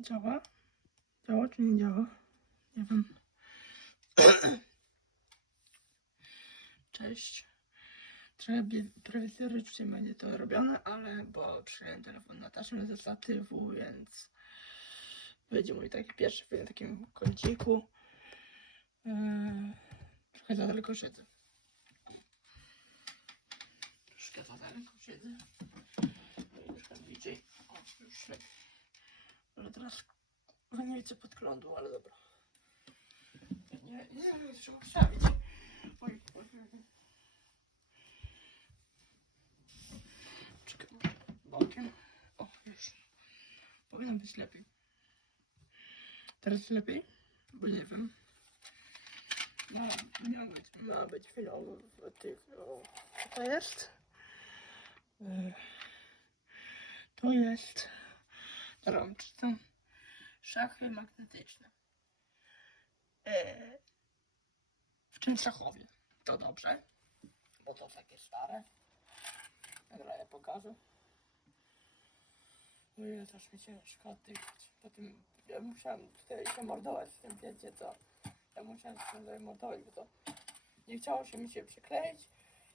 Działa? Działa czy nie działa? Nie wiem. Cześć. Trochę prowizorycznie będzie to robione, ale bo przyjąłem telefon na taśmę ze statywu, więc będzie mój taki pierwszy w takim kąciku. Yy, trochę za daleko siedzę. Troszkę za daleko siedzę. No i troszkę bliżej. O, już lepiej. Ale teraz kurwa, nie widzę podglądu, ale dobra. Nie, nie, nie, trzeba ustawić. Oj, oj, oj. Czekaj, bokiem. O, już. Powinno być lepiej. Teraz lepiej? Bo nie wiem. Ma, ma być, ma być film w tych, no, co to jest? E, To jest, czytam, szachy magnetyczne. E, W Częstochowie. To dobrze, bo to takie stare. Dobra, ja pokażę. No ile też mi ciężko oddychać. Po tym ja musiałem tutaj się mordować w tym wiecie co. Ja musiałem się tutaj mordować, bo to nie chciało się mi się przykleić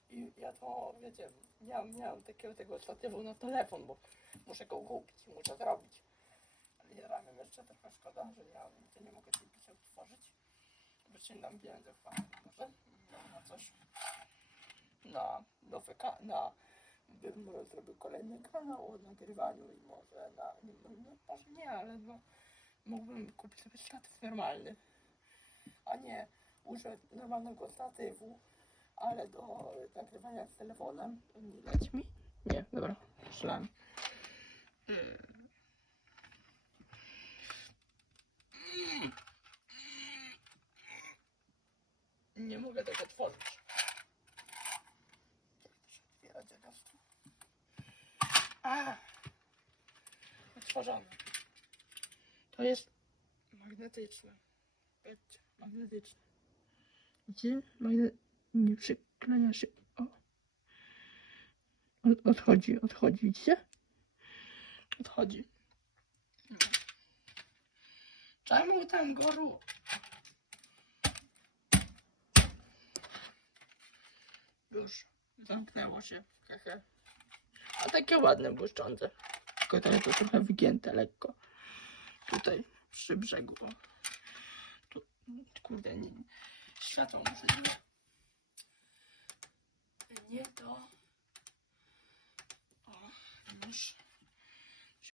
i ja to wiecie, miałem, miałem takiego tego statywu na telefon, bo muszę go kupić, muszę zrobić. Ramiem jeszcze trochę szkoda, że ja nigdzie nie mogę tej picia otworzyć. Wyciągam pieniądze w banku, może na coś. Na nowy ka- na bym może zrobił kolejny kanał o nagrywaniu i może na, nie, no, no, może nie, ale no, mógłbym kupić sobie statyw normalny, a nie używać normalnego statywu, ale do nagrywania z telefonem. Nie leci mi? Nie, dobra, szlałem. Nie mogę tego otworzyć. Zaraz tu. A! Otworzone. To jest magnetyczne. Patrzcie, magnetyczne. Widzicie? Magne... Nie przykleja się. O. Od, odchodzi, odchodzi, widzicie? Odchodzi. Czemu ten goru? Już zamknęło się. Hehe. A takie ładne błyszczące. Tylko teraz to trochę wygięte lekko. Tutaj przy brzegu. O. Tu, kurde, nie, światło muszę nie. Nie to. O, już.